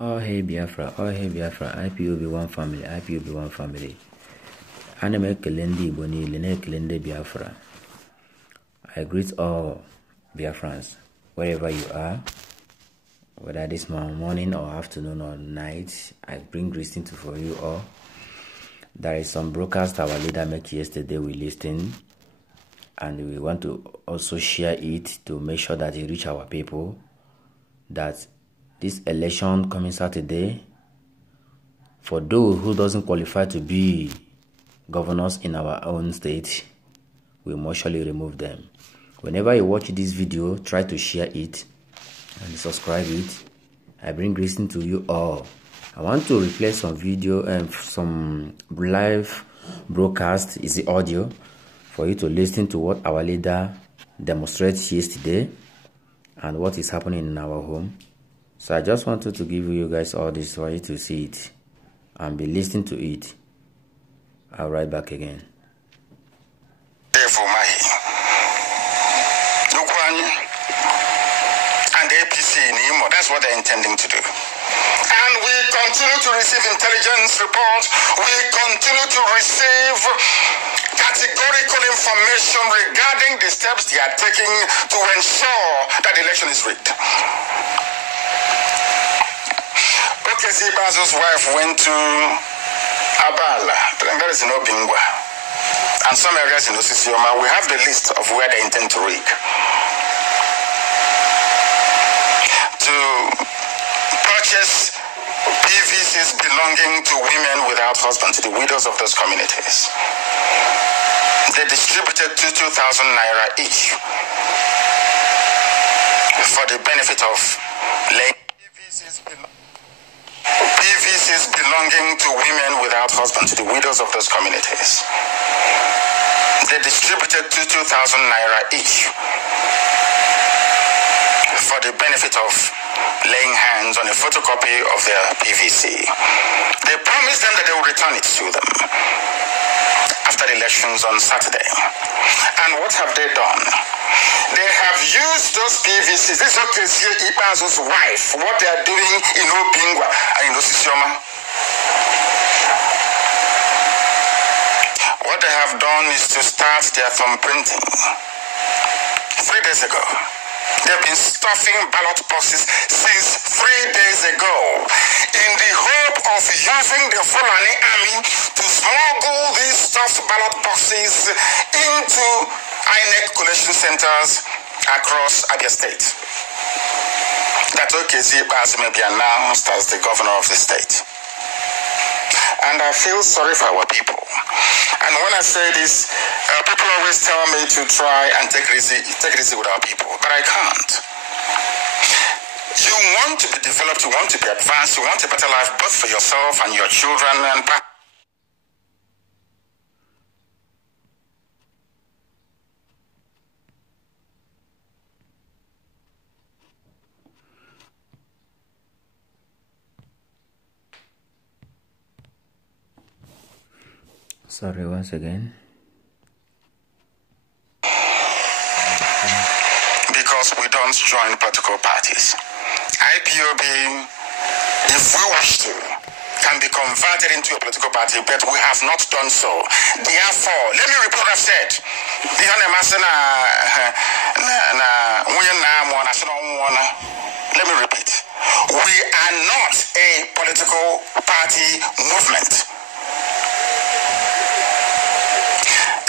All hey Biafra, IPOB one family, IPOB one family. Ana m ekele ndị Igbo niile na-ekele ndị Biafra. I greet all Biafrans, wherever you are, whether this morning or afternoon or night. I bring greetings for you all. There is some broadcast our leader made yesterday we listened, and we want to also share it to make sure that it reach our people, that this election coming Saturday, for those who doesn't qualify to be governors in our own state, we must surely remove them. Whenever you watch this video, try to share it and subscribe it. I bring greeting to you all. I want to replay some video and some live broadcast is the audio for you to listen to what our leader demonstrated yesterday and what is happening in our home. So I just wanted to give you guys all this for you to see it and be listening to it. I'll right back again. Therefore, and the APC in Imo, that's what they're intending to do. And we continue to receive intelligence reports. We continue to receive categorical information regarding the steps they are taking to ensure that the election is rigged. Okezi Bazo's wife went to Abala, that is in Obingwa, and some areas in Osisioma. We have the list of where they intend to rig. To purchase PVCs belonging to women without husbands, the widows of those communities. They distributed 2,000 naira each for the benefit of laying PVCs belonging to women without husbands, the widows of those communities. They distributed 2,000 naira each for the benefit of laying hands on a photocopy of their PVC. They promised them that they will return it to them after the elections on Saturday. And what have they done? They have used those PVCs. This is Okezi Ibazo's wife, what they are doing in Obingwa and in Osisioma. What they have done is to start their thumbprinting. 3 days ago. They've been stuffing ballot boxes since 3 days ago in the hope of using the Fulani army to smuggle these stuffed ballot boxes into INEC collection centers across Abia State. That Okezi Ibazo may be announced as the governor of the state. And I feel sorry for our people. And when I say this, people always tell me to try and take it easy with our people, but I can't. You want to be developed, you want to be advanced, you want a better life both for yourself and your children and Sorry once again. Because we don't join political parties. IPOB, if we wish to, can be converted into a political party, but we have not done so. Therefore, let me repeat what I've said. Let me repeat. We are not a political party movement.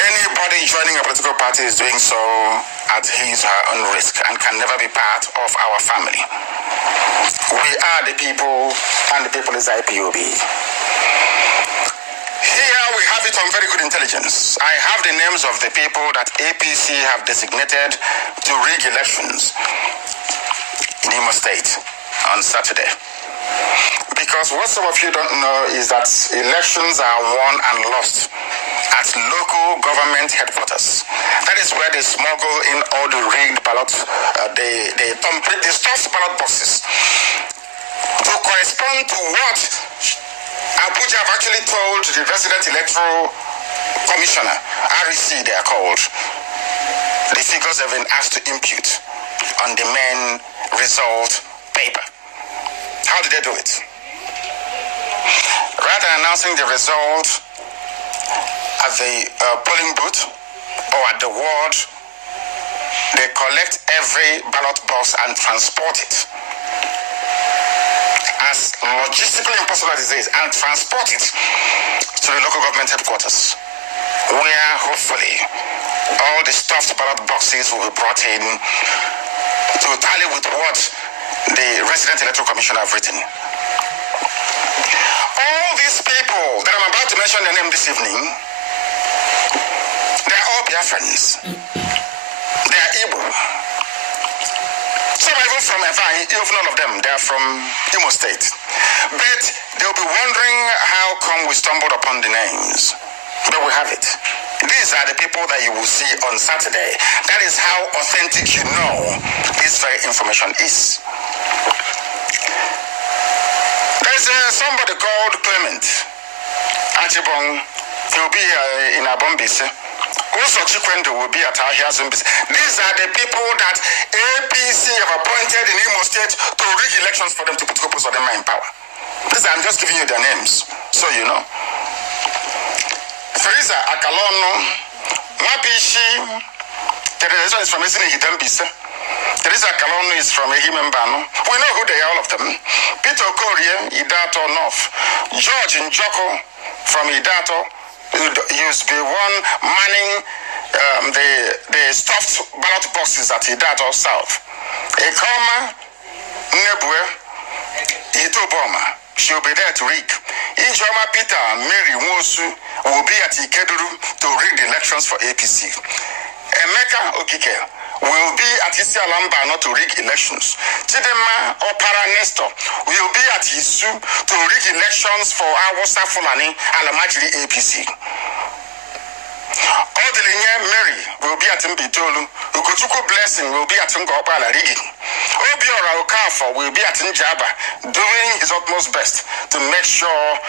Anybody joining a political party is doing so at his or her own risk and can never be part of our family. We are the people, and the people is IPOB. Here we have it on very good intelligence. I have the names of the people that APC have designated to rig elections in Imo State on Saturday. Because what some of you don't know is that elections are won and lost at local government headquarters. That is where they smuggle in all the rigged ballots, they thumbprint the stuffed ballot boxes to correspond to what Abuja have actually told the resident electoral commissioner, REC they are called. The figures have been asked to impute on the main result paper. How did they do it? Rather than announcing the result at the polling booth or at the ward, they collect every ballot box and transport it. As logistically impossible as it is, and transport it to the local government headquarters, where hopefully all the stuffed ballot boxes will be brought in to tally with what the resident electoral commission have written. All these people that I'm about to mention their name this evening, they're all Biafrans. They are Igbo. Some are even from Evan, even all of them, they're from Imo State. But they'll be wondering how come we stumbled upon the names. But we have it. These are the people that you will see on Saturday. That is how authentic you know this very information is. There's somebody called Clement Achibong. He'll be in Abombise. Also, Chikwendo will be at Ahiazumbis. These are the people that APC have appointed in Imo State to rig elections for them to put Kopos Odema in power. I'm just giving you their names, so you know. Teresa Akalono, Wabishi, Teresa is from Esini Hitambisa. Teresa Akalono is from Ehimembano. We know who they are, all of them. Peter Okorie, Idato North. George Njoko from Idato. Used to be one manning the stuffed ballot boxes at Idato South. Ekoma Nebue Itoboma, she'll be there to rig. Ijoma Peter Mary Wosu will be at Ikeduru to rig the elections for APC. Emeka Okike will be at Isialamba not to rig elections. Chidema Opara Nestor will be at Isu to rig elections for Awusa Fulani Alamajiri APC. Odelinye Mary will be at Mbitolu. Ukuchuku Blessing will be at Ngopala rigging. Obiora Okafor will be at Njaba doing his utmost best to make sure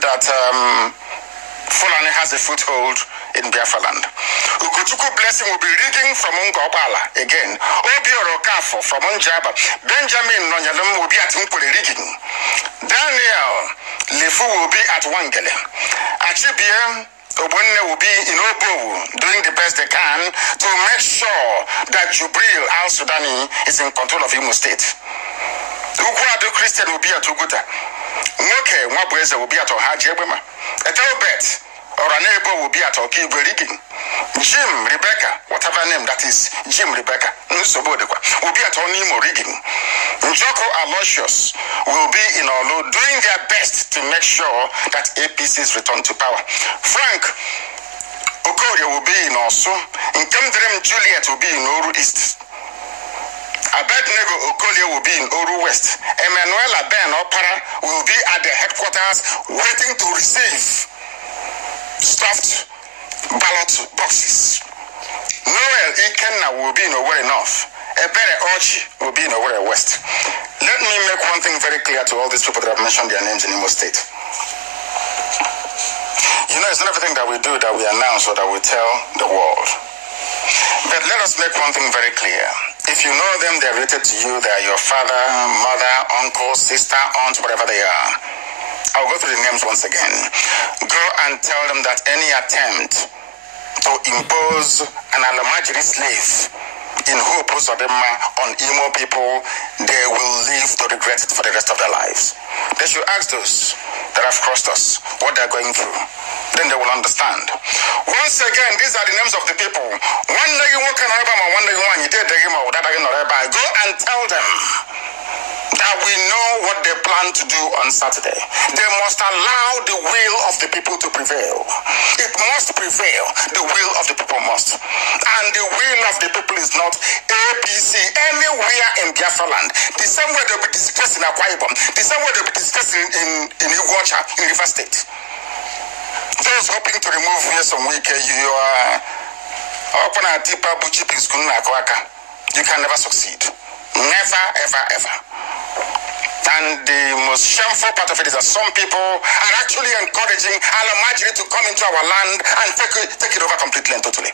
that Fulani has a foothold in Biafra land. Ukuchuku Blessing will be rigging from Ngopala again. Obiora Okafor from Njaba. Benjamin Nonyalum will be at Mpule rigging. Daniel Lefu will be at Wangele. Achibie Obonne will be in Obo doing the best they can to make sure that Jubril Al-Sudani is in control of Imo State. Ugwado Christian will be at Uguta. Nwoke Mwabweze will be at Ohajebema. Etelbet Oranebo will be at Okigwe rigging. Jim Rebecca, whatever name that is, Jim Rebecca, will be at Onimo rigging. Njoko Aloysius will be in Olu doing their best to make sure that APCs return to power. Frank Okorie will be in Osu. Nkemdrem Juliet will be in Oru East. Abednego Okolie will be in Oru West. Emmanuel Aben Opara will be at the headquarters waiting to receive stuffed ballot boxes. Noel Ikenna will be in Owerri North. Ebere Ochi will be in Owerri West. Let me make one thing very clear to all these people that have mentioned their names in Imo State. You know, it's not everything that we do that we announce or that we tell the world. But let us make one thing very clear. If you know them, they're related to you. They are your father, mother, uncle, sister, aunt, whatever they are. I'll go through the names once again. Go and tell them that any attempt to impose an Alamajiri slave in Hope Uzodinma on Imo people, they will live to regret it for the rest of their lives. They should ask those that have crossed us what they're going through. Then they will understand. Once again, these are the names of the people. One day you walk in Alabama, one day you did the game of that. Go and tell them that we know what they plan to do on Saturday. They must allow the will of the people to prevail. It must prevail. The will of the people must. And the will of the people is not APC anywhere in Biafra land. The same way they'll be discussed in Akwa Ibom. The same way they'll be discussed in Iguacha, in River State. Those hoping to remove Nyesom Wike, you are open a deeper buchi school. You can never succeed. Never, ever, ever. And the most shameful part of it is that some people are actually encouraging Alamajiri to come into our land and take it over completely and totally.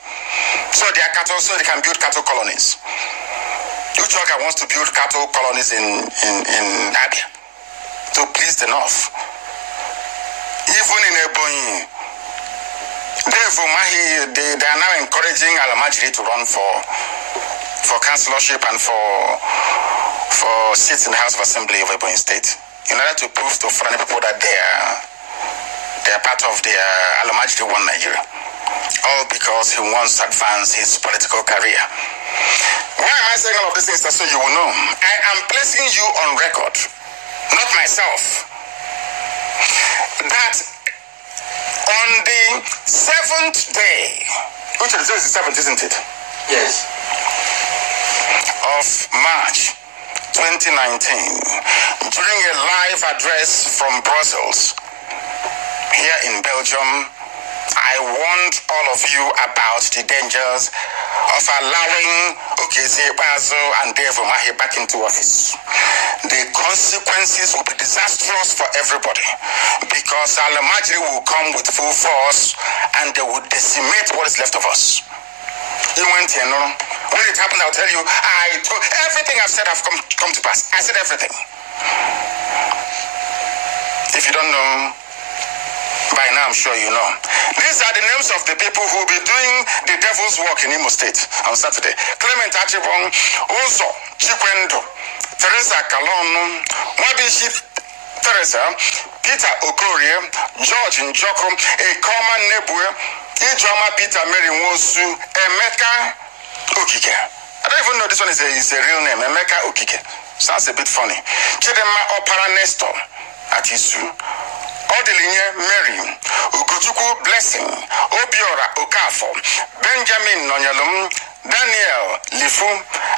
So they are cattle, so they can build cattle colonies. Uchoga wants to build cattle colonies in Abia. to please the North. Even in Ebonyi, they are now encouraging Alamajiri to run for councillorship and for seats in the House of Assembly of Ebonyi State, in order to prove to foreign people that they are part of the Alamajiri One Nigeria. All because he wants to advance his political career. Why am I saying all of these things? So you will know. I am placing you on record, not myself, that on the 7th day, which is the 7th, isn't it? Yes. Of March 2019, during a live address from Brussels, here in Belgium, I warned all of you about the dangers of allowing Okezie Ikpeazu and Dave Umahi back into office. The consequences will be disastrous for everybody, because Alamajiri will come with full force and they will decimate what is left of us. You went here, no? When it happened, I'll tell you, everything I've said have come to pass. I said everything. If you don't know, by now I'm sure you know. These are the names of the people who will be doing the devil's work in Imo State on Saturday. Clement Achibong, Uzo Chikwendo, Teresa Kalonu, Wabishi Teresa, Peter Okorie, George Njoko, Ekoma Nebue, Ijoma Peter Mary Wosu, Emeka Okike. I don't even know this one is a real name. Emeka Okike. Sounds a bit funny. Chidema Opara Nestor at Isu. Odelinye Mary, Ugochukwu Blessing, Obiora Okafo, Benjamin Nonyalum, Daniel Lifu,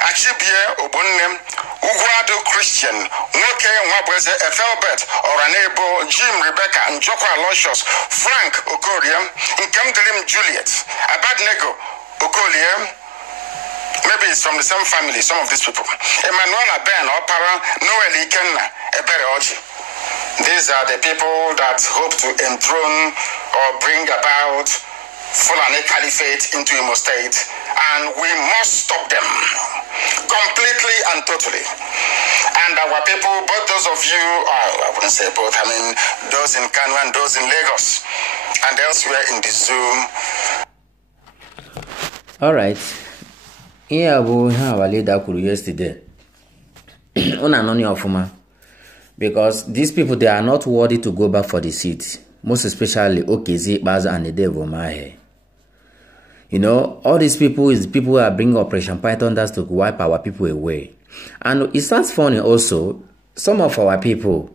Achibie Obonne, Ugwado Christian, Nwoke Nwabweze Ethelbert, Oranebo, Jim Rebecca, Njoko Aloysius, Frank Okorie, Nkemdelim Juliet, Abadnego Okolie. Maybe it's from the same family, some of these people. Emmanuel Ben, Opara, Noel Ikenna, Ebere Oji. These are the people that hope to enthrone or bring about Fulani Caliphate into Imo State, and we must stop them completely and totally. And our people, both those of you, I wouldn't say both, I mean those in Kano and those in Lagos and elsewhere in the Zoom. All right. Here we have a leader yesterday. Unanoni ofuma. Because these people, they are not worthy to go back for the seat. Most especially Okezie Ikpeazu and the Dave Umahi. You know, all these people is people who are bringing Operation Python that's to wipe our people away. And it sounds funny also, some of our people,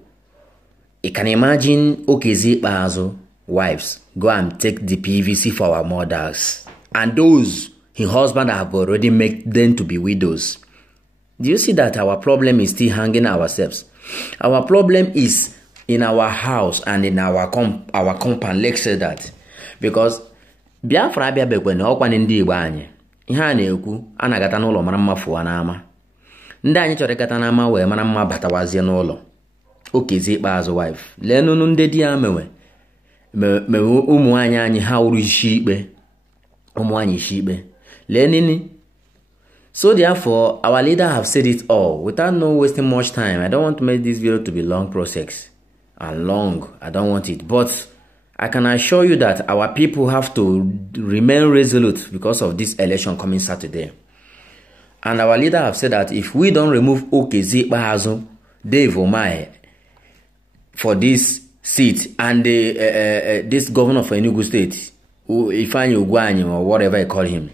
you can imagine Okezie Ikpeazu wives go and take the PVC for our mothers. And those, his husband have already made them to be widows. Do you see that our problem is still hanging ourselves? Our problem is in our house and in our compound. Let's say that. Because Biafra abịa bekwe na ọkwa ndị Igbo anyị. Ihe a na-ekwu anagata n'ụlọ mara mma fụwa n'ama. Ndị anyị chọrọ ịgata n'ama wee mara mma batawazie n'ụlọ. Okezie Ikpeazu wife. Lenunu ndị di ya mewe ụmụ anyị ha uru isi ikpe. Ụmụ anyị isi ikpe. Lenini. So therefore, our leader have said it all. Without no wasting much time, I don't want to make this video to be long process. And long, I don't want it. But I can assure you that our people have to remain resolute because of this election coming Saturday. And our leader have said that if we don't remove Okezie Ikpeazu, Dave Umahi for this seat, and this governor of Enugu State, Ifeanyi Ugwuanyi or whatever I call him,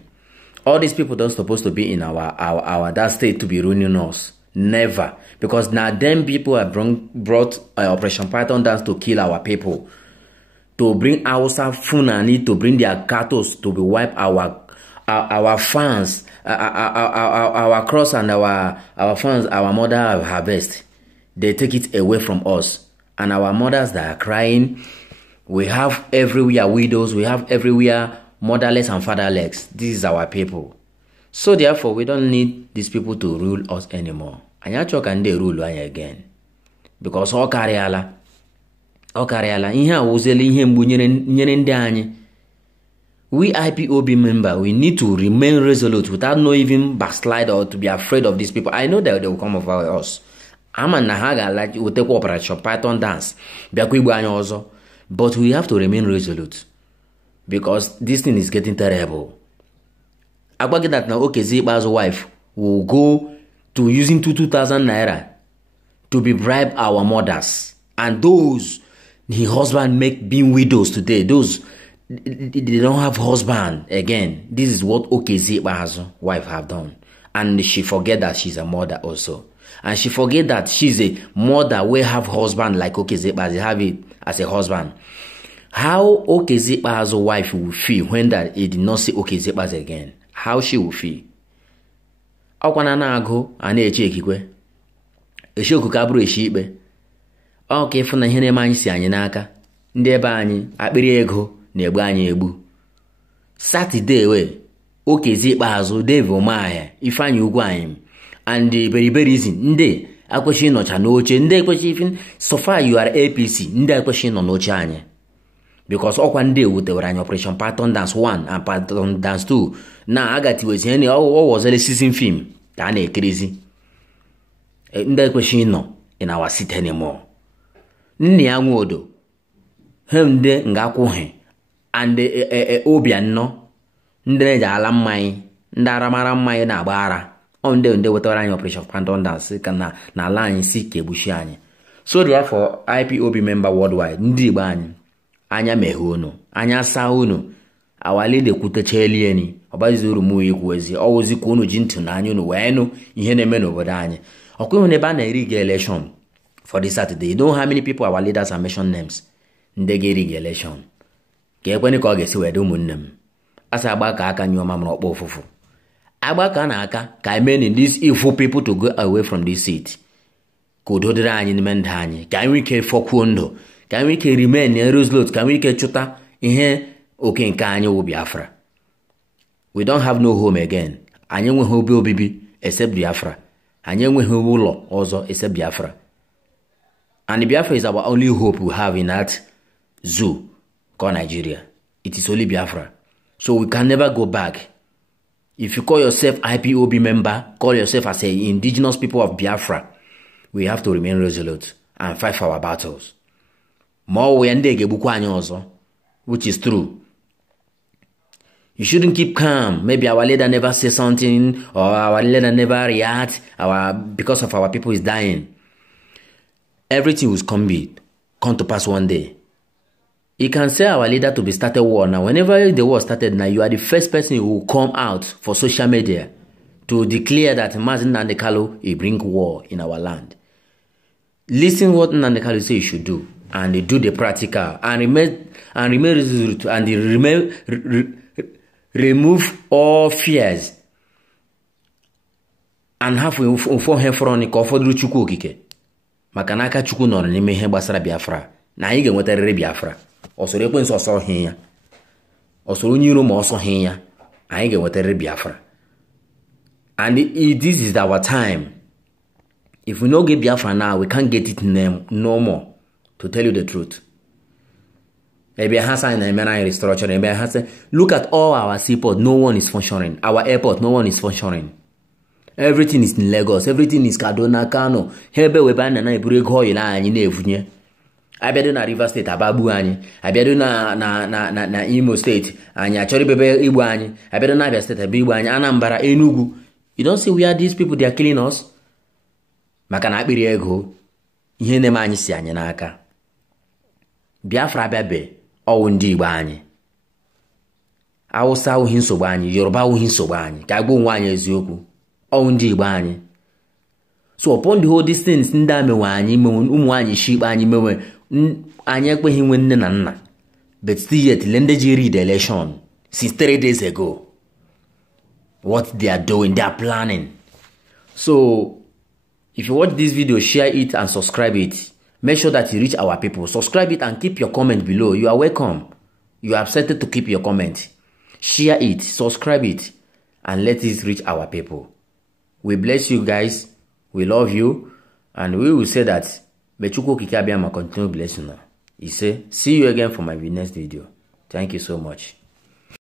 all these people don't supposed to be in our that state to be ruining us. Never. Because now them people have brought Operation Python dance to kill our people. To bring Hausa Fulani, to bring their cattle to be wipe our fans, our cross and our fans, our mother harvest. They take it away from us. And our mothers that are crying, we have everywhere widows, we have everywhere motherless and fatherless. This is our people. So therefore, we don't need these people to rule us anymore. Anyacho can they rule again. Because all kariala. Ihe awuzeli ihe mgbu nyere ndị anyị. We IPOB member, we need to remain resolute without no even backslide or to be afraid of these people. I know that they will come over us. ama na ha ga-ala wetekwa Operation Python dance bịakwa igbu anyị ọzọ. But we have to remain resolute because this thing is getting terrible. Agbagi that na Okezie Ikpeazu wife will go to using 2,000 naira to be bribe our mothers, and those the husband make being widows today, those they don't have husband again. This is what Okezie Ikpeazu wife have done, and she forget that she's a mother also, and she forget that she's a mother will have husband like Okezie Ikpeazu have it as a husband. How Okezie Ikpeazu wife will feel when that he did not see Okezie Ikpeazu again? How she will feel? Ọkwana na-agụ a na-eche ekikwe eshi okuku abụrụ eshi ikpe. Ọ ka ịfụ na ihe na-eme anyị si anyị n'aka. Ndị ebe anyị akpịrị ego na-egbu anyị egbu. Saturday we Okezie Ikpeazu Dave Umahi Ifeanyi Ugwuanyị and the Beriberizin ndị akweshi nọcha n'oche, ndị ekweshi ifin so far you are APC, ndị ekweshi nọ n'oche anyị. Because ọkwa ndị ewutewara anyị Operation Python Dance 1 and Python Dance 2 na agatiwezi ihe ọ wọzele season film ka a na-ekirizi. Ndị ekweshi nọ in our city anymore. Nne ya Nwodo hem ndị nga akwụghị and Obianọ ndị na-eji ala mmanya, ndị aramara mmanya na-agba ara. Ọ ndị wetara anyị Operation Python Dance ka na ala anyị si ka egbuchi anyị. So therefore IPOB member worldwide, ndị Igbo anyị anya meghe unu, anya saa unu, awalide kwutecheli eni, ọbazi uru mu ikwu ezi, ọwụzi ka unu ji ntị na anya unu wee nụ ihe na-eme n'obodo anyị. Ọkwa ịhụ n'ebe a na-eri election for this Saturday. You know how many people our leaders are mention names? Ndị ga-eri election. Ka ekweni ka ọ ga-esi wede ụmụnne m. Asa agba ka aka nyụọ mamụrụ ọkpọ ụfụfụ. Agba ka na aka ka men in these evil people to go away from this seat. Ka udo dịrị anyị n'ime ndụ anyị, ka anyị nwee ike fọkwuo ndụ, ka we can remain in resolute, can we can chuta ihe oke nke anyị wụ Biafra. We don't have no home again. Anyị enweghị obi obibi except Biafra. Anyị enweghị ụlọ ọzọ except Biafra. And Biafra is our only hope we have in that zoo called Nigeria. It is only Biafra. So we can never go back. If you call yourself IPOB member, call yourself as an indigenous people of Biafra, we have to remain resolute and fight for our battles. Which is true. You shouldn't keep calm. Maybe our leader never say something, or our leader never react, because of our people is dying. Everything will come to pass one day. You can say our leader to be started war now. Whenever the war started now, you are the first person who will come out for social media to declare that Mazi Nnamdi Kanu will bring war in our land. Listen what Nnamdi Kanu say you should do, and they do the practical and remain resolute and remove all fears and have inform him from the Chukwu okike. Maka na aka Chukwu nọ n'ime ihe gbasara Biafra. Na anyị ga-enwetarịrị Biafra. Osoro ekwensu ọsọ hin ya. Osoro onye iro ma ọsọ hin ya. Anyị ga-enwetarịrị Biafra. And this is our time. If we don't get Biafra now, we can't get it no more. To tell you the truth. Look at all our seaport, no one is functioning. Our airport, no one is functioning. Everything is in Lagos, everything is Kaduna, Kano. Hebe webana na ibure go ila anyi na evunye. Abedo na River State ababu anyi. Abedo na Imo State anyi achori bebe Igbo anyi. Abedo na Abia State abibu anyi. Anambra, Enugu. You don't see where these people they are killing us? Maka na akpiri ego. Ihe na-eme anyị si anyị n'aka. Biafra bebe ọwụ ndị Igbo anyị. Hausa awụghị nsogbu anyị, Yoruba awụghị nsogbu anyị. Ka agbo nwa anyị eziokwu. Ọwụ ndị Igbo anyị. So upon the whole distance ndị amewe anyị ụmụ anyị shikpe anyị mewe anyị ekweghị nwe nne na nna. But still yet ndị ji read election since 3 days ago. What they are doing, they are planning. So if you watch this video, share it and subscribe it. Make sure that you reach our people. Subscribe it and keep your comment below. You are welcome. You are accepted to keep your comment. Share it, subscribe it, and let it reach our people. We bless you guys. We love you. And we will say that Mechukwu Okike Abiama continue blessing you. He say, see you again for my next video. Thank you so much.